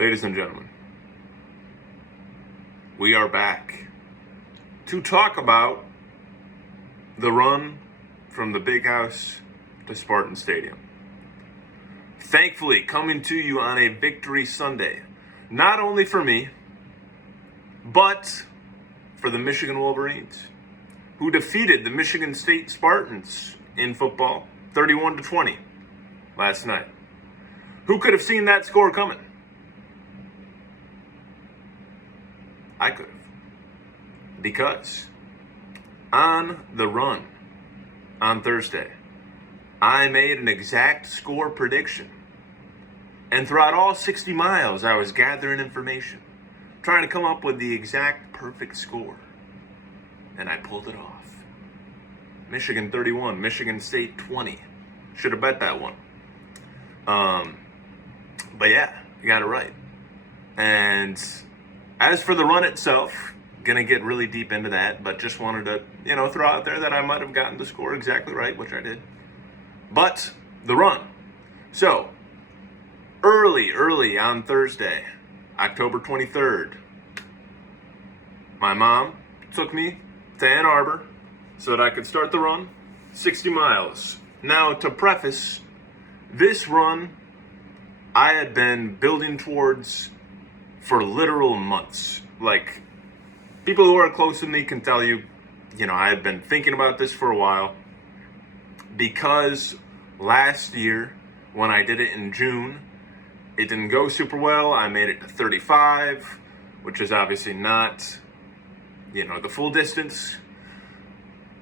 Ladies and gentlemen, we are back to talk about the run from the Big House to Spartan Stadium. Thankfully, coming to you on a victory Sunday, not only for me, but for the Michigan Wolverines, who defeated the Michigan State Spartans in football 31-20 last night. Who could have seen that score coming? I could have. Because on the run on Thursday, I made an exact score prediction. And throughout all 60 miles, I was gathering information, trying to come up with the exact perfect score. And I pulled it off. Michigan 31, Michigan State 20. Should have bet that one. But yeah, you got it right. And as for the run itself, gonna get really deep into that, but just wanted to, throw out there that I might have gotten the score exactly right, which I did. But the run. So, early on Thursday, October 23rd, my mom took me to Ann Arbor so that I could start the run, 60 miles. Now, to preface, this run I had been building towards for literal months. Like, people who are close to me can tell you, I had been thinking about this for a while, because last year, when I did it in June, it didn't go super well. I made it to 35, which is obviously not, the full distance.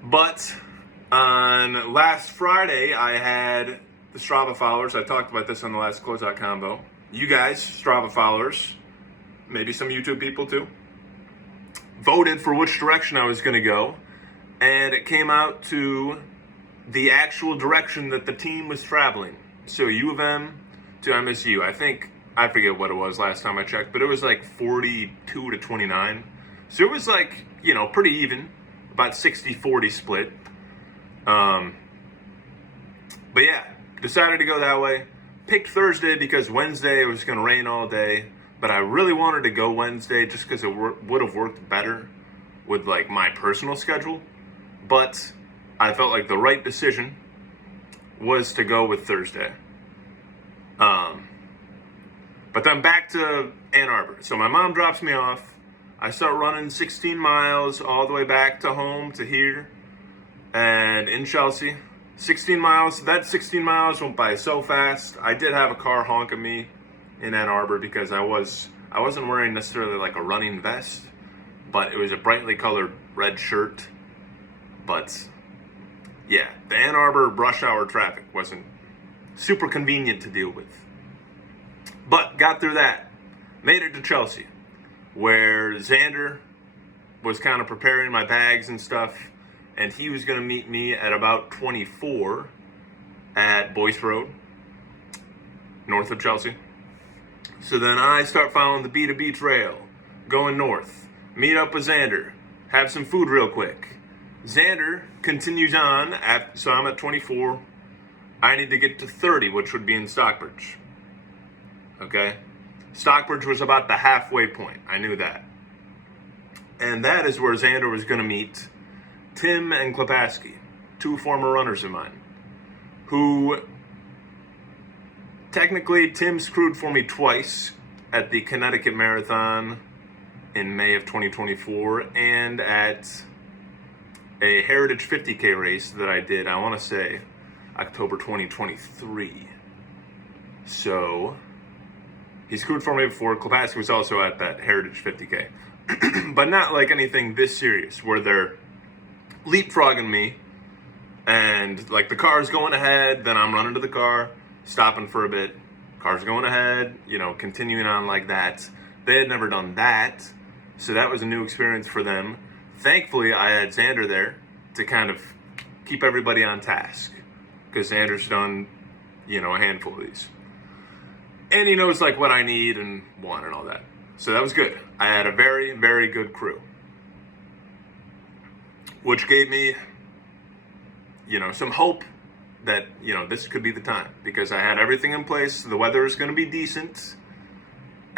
But on last Friday, I had the Strava followers. I talked about this on the last Closeout Combo. You guys, Strava followers, maybe some YouTube people too, voted for which direction I was going to go. And it came out to the actual direction that the team was traveling. So U of M to MSU. I forget what it was last time I checked, but it was like 42-29. So it was like, pretty even, about 60-40 split. But yeah, decided to go that way. Picked Thursday because Wednesday it was going to rain all day. But I really wanted to go Wednesday just because it would have worked better with like my personal schedule. But I felt like the right decision was to go with Thursday. But then back to Ann Arbor. So my mom drops me off. I start running 16 miles all the way back to home to here and in Chelsea. 16 miles. That 16 miles went by so fast. I did have a car honk at me in Ann Arbor because I wasn't wearing necessarily like a running vest, but it was a brightly colored red shirt. But yeah, the Ann Arbor rush hour traffic wasn't super convenient to deal with. But got through that, made it to Chelsea, where Xander was kind of preparing my bags and stuff, and he was going to meet me at about 24 at Boyce Road, north of Chelsea. So then I start following the B2B trail, going north, meet up with Xander, have some food real quick. Xander continues on, so I'm at 24. I need to get to 30, which would be in Stockbridge. Okay? Stockbridge was about the halfway point. I knew that. And that is where Xander was going to meet Tim and Klepaski, two former runners of mine, who technically Tim screwed for me twice at the Connecticut Marathon in May of 2024 and at a Heritage 50K race that I did, I want to say, October 2023. So he screwed for me before. Klepaski was also at that Heritage 50K. But not like anything this serious, where they're leapfrogging me and like the car's going ahead, then I'm running to the car, stopping for a bit, car's going ahead, continuing on like that. They had never done that, so that was a new experience for them. Thankfully, I had Xander there to kind of keep everybody on task, because Xander's done, a handful of these. And he knows like what I need and want and all that. So that was good. I had a very, very good crew, which gave me, some hope that, this could be the time, because I had everything in place. The weather is going to be decent.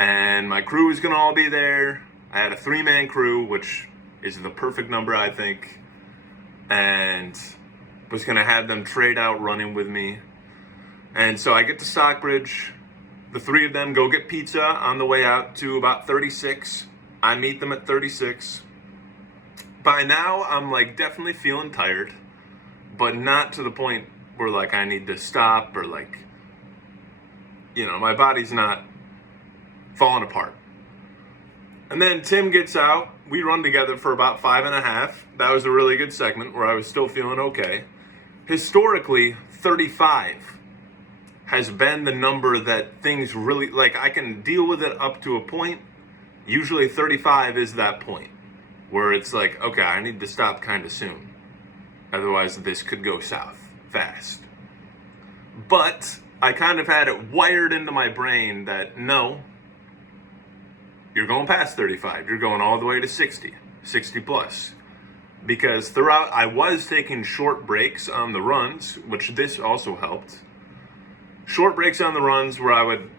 and my crew was gonna all be there. I had a 3-man crew, which is the perfect number, I think, and was gonna have them trade out running with me. And so I get to Stockbridge. The 3 of them go get pizza on the way out to about 36. I meet them at 36. By now, I'm like definitely feeling tired, but not to the point where like I need to stop or like, my body's not falling apart. And then Tim gets out. We run together for about 5.5. That was a really good segment where I was still feeling okay. Historically, 35 has been the number that things really, like, I can deal with it up to a point. Usually 35 is that point where it's like, okay, I need to stop kind of soon. Otherwise, this could go south fast. But I kind of had it wired into my brain that no, you're going past 35. You're going all the way to 60 plus. Because throughout, I was taking short breaks on the runs, which this also helped. Short breaks on the runs where I would,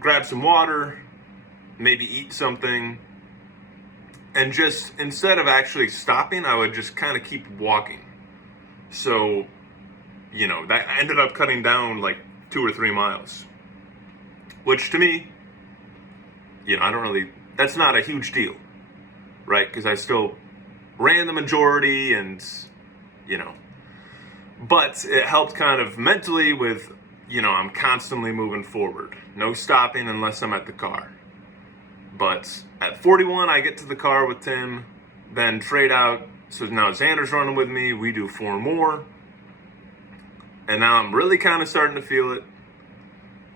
grab some water, maybe eat something, and just, instead of actually stopping, I would just kind of keep walking. So, that ended up cutting down like 2 or 3 miles, which to me, that's not a huge deal, right? Because I still ran the majority and, but it helped kind of mentally with, I'm constantly moving forward. No stopping unless I'm at the car. But at 41, I get to the car with Tim, then trade out. So now Xander's running with me. We do 4 more. And now I'm really kind of starting to feel it.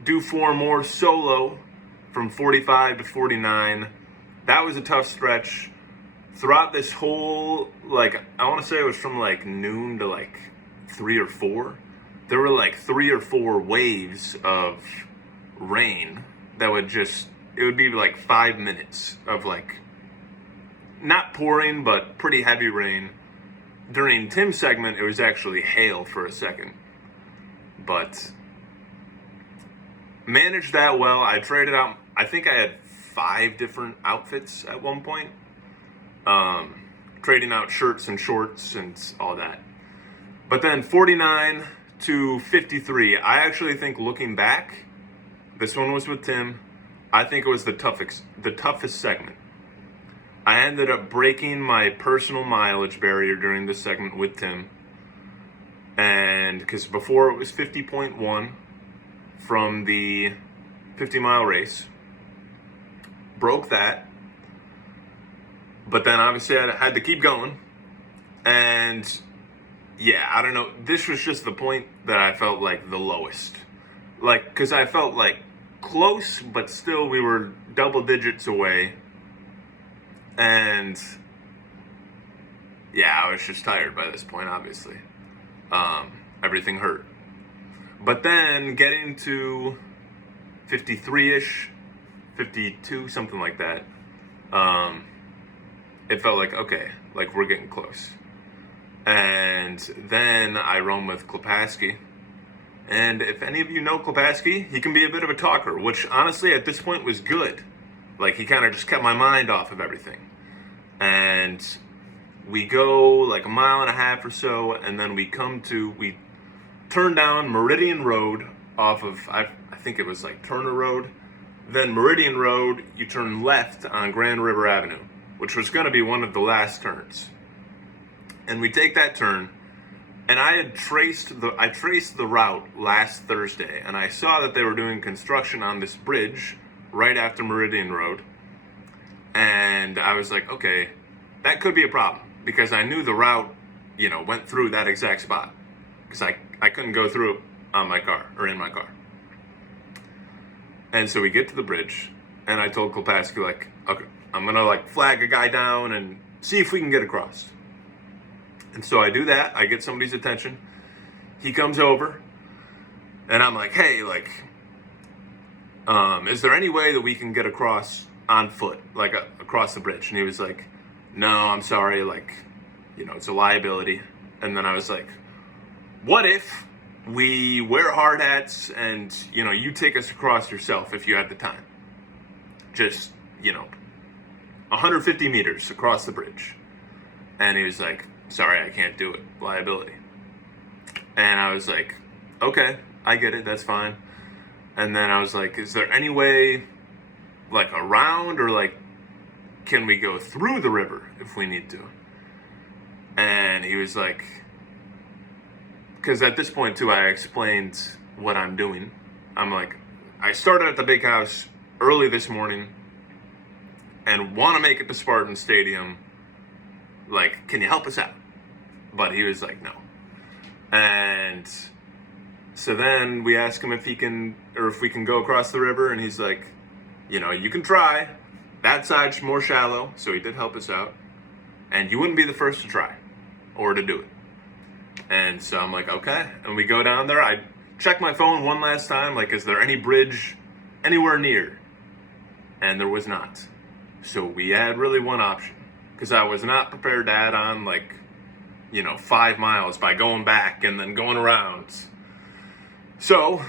Do 4 more solo from 45 to 49. That was a tough stretch. Throughout this whole, I want to say it was from noon to 3 or 4. There were 3 or 4 waves of rain that would it would be 5 minutes of not pouring, but pretty heavy rain. During Tim's segment, it was actually hail for a second. But managed that well. I traded out, I think I had 5 different outfits at one point. Trading out shirts and shorts and all that. But then 49 to 53, I actually think looking back, this one was with Tim, I think it was the toughest segment. I ended up breaking my personal mileage barrier during this segment with Tim. And because before it was 50.1 from the 50-mile race. Broke that. But then obviously I had to keep going. And yeah, I don't know. This was just the point that I felt the lowest. Because I felt close, but still we were double digits away. And yeah, I was just tired by this point, obviously. Everything hurt. But then getting to 53-ish, 52, something like that, it felt okay, we're getting close. And then I roamed with Klepaski. And if any of you know Klepaski, he can be a bit of a talker, which honestly at this point was good. He kind of just kept my mind off of everything. And we go a mile and a half or so, and then we turn down Meridian Road off of, I think it was Turner Road. Then Meridian Road, you turn left on Grand River Avenue, which was going to be one of the last turns. And we take that turn, and I traced the route last Thursday, and I saw that they were doing construction on this bridge right after Meridian Road. And I was like, okay, that could be a problem, because I knew the route, went through that exact spot, because I couldn't go through it on my car, or in my car. And so we get to the bridge, and I told Klepaski, okay, I'm gonna flag a guy down and see if we can get across. And so I do that. I get somebody's attention. He comes over, and I'm like, hey, is there any way that we can get across on foot, across the bridge? And he was like, no, I'm sorry, it's a liability. And then I was like, what if we wear hard hats and, you take us across yourself if you had the time? just, 150 meters across the bridge. And he was like, sorry, I can't do it, liability. And I was like, okay, I get it, that's fine. And then I was like, is there any way, like, around, or like, can we go through the river if we need to? And he was like, because at this point too, I explained what I'm doing. I'm like, I started at the big house early this morning and want to make it to Spartan Stadium. Like, can you help us out? But he was like, no. And so then we asked him if he can, or if we can go across the river, and he's like, you can try. That side's more shallow, so he did help us out. And you wouldn't be the first to try or to do it. And so I'm like, okay. And we go down there. I check my phone one last time, like, is there any bridge anywhere near? And there was not. So we had really one option, because I was not prepared to add on, like, 5 miles by going back and then going around. So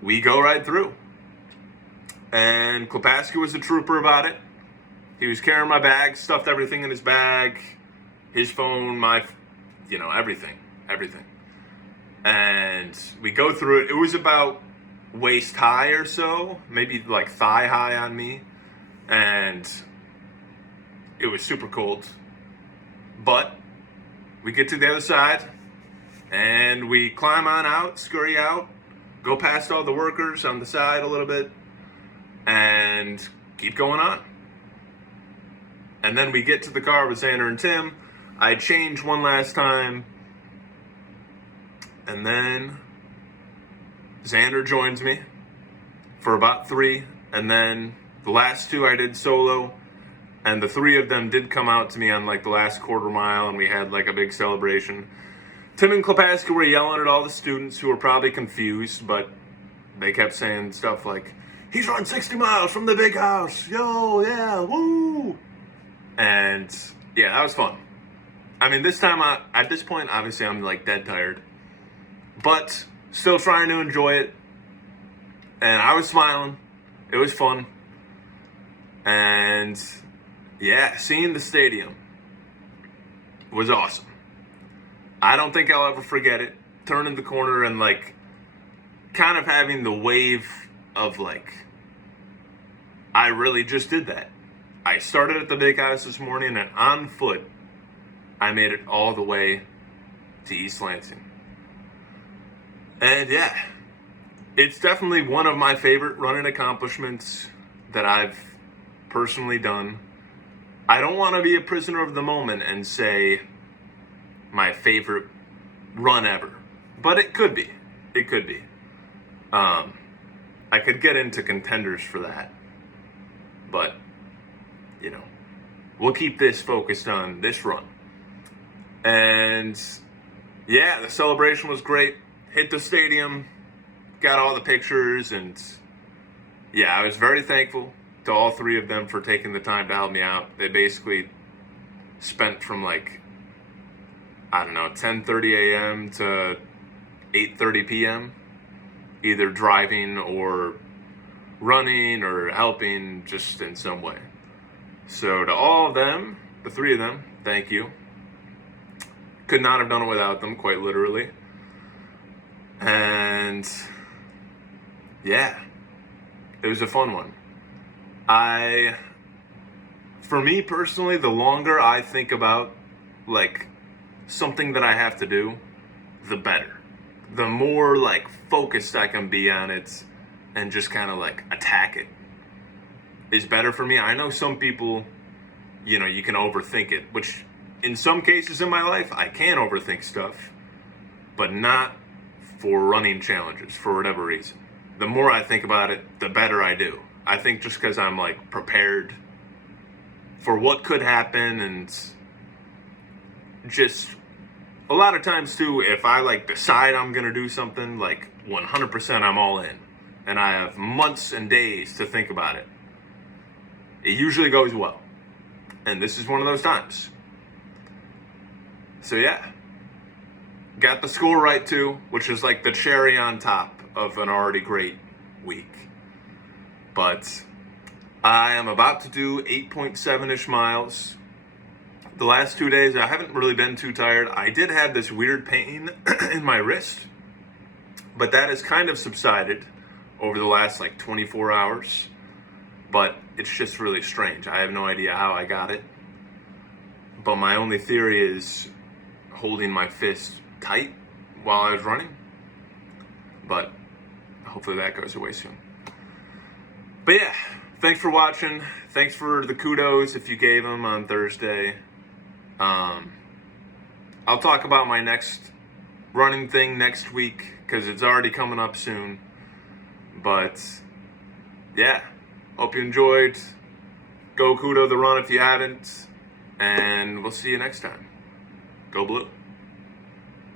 we go right through. And Klepaski was a trooper about it. He was carrying my bag, stuffed everything in his bag, his phone, everything. And we go through it. It was about waist high or so, maybe like thigh high on me. And it was super cold. But we get to the other side, and we climb on out, scurry out, go past all the workers on the side a little bit, and keep going on. And then we get to the car with Xander and Tim. I change one last time, and then Xander joins me for about 3, and then the last 2 I did solo, and the 3 of them did come out to me on like the last quarter mile, and we had like a big celebration. Tim and Klepaski were yelling at all the students who were probably confused, but they kept saying stuff like, he's run 60 miles from the big house. Yo, yeah, woo. And yeah, that was fun. I mean, this time, at this point, obviously I'm like dead tired, but still trying to enjoy it. And I was smiling. It was fun. And yeah, seeing the stadium was awesome. I don't think I'll ever forget it. Turning the corner and like kind of having the wave of like, I really just did that. I started at the big house this morning, and on foot, I made it all the way to East Lansing. And yeah, it's definitely one of my favorite running accomplishments that I've personally done. I don't want to be a prisoner of the moment and say my favorite run ever, but it could be. It could be. I could get into contenders for that, but we'll keep this focused on this run. And yeah, the celebration was great. Hit the stadium, got all the pictures, and yeah, I was very thankful to all 3 of them for taking the time to help me out. They basically spent from like, 10:30 a.m. to 8:30 p.m. either driving or running or helping just in some way. So to all of them, the 3 of them, thank you. Could not have done it without them, quite literally. And yeah, it was a fun one. For me personally, the longer I think about like something that I have to do, the better. The more like focused I can be on it and just kind of like attack it is better for me. I know some people, you can overthink it, which in some cases in my life, I can overthink stuff, but not for running challenges for whatever reason. The more I think about it, the better I do. I think just because I'm like prepared for what could happen, and just a lot of times too, if I like decide I'm gonna do something, like 100% I'm all in, and I have months and days to think about it, it usually goes well. And this is one of those times. So yeah, got the score right too, which is like the cherry on top of an already great week. But I am about to do 8.7-ish miles. The last 2 days, I haven't really been too tired. I did have this weird pain in my wrist, but that has kind of subsided over the last like 24 hours. But it's just really strange. I have no idea how I got it. But my only theory is holding my fist tight while I was running. But hopefully that goes away soon. But yeah, thanks for watching. Thanks for the kudos if you gave them on Thursday. I'll talk about my next running thing next week because it's already coming up soon. But yeah, hope you enjoyed. Go Kudo the run if you haven't. And we'll see you next time. Go Blue.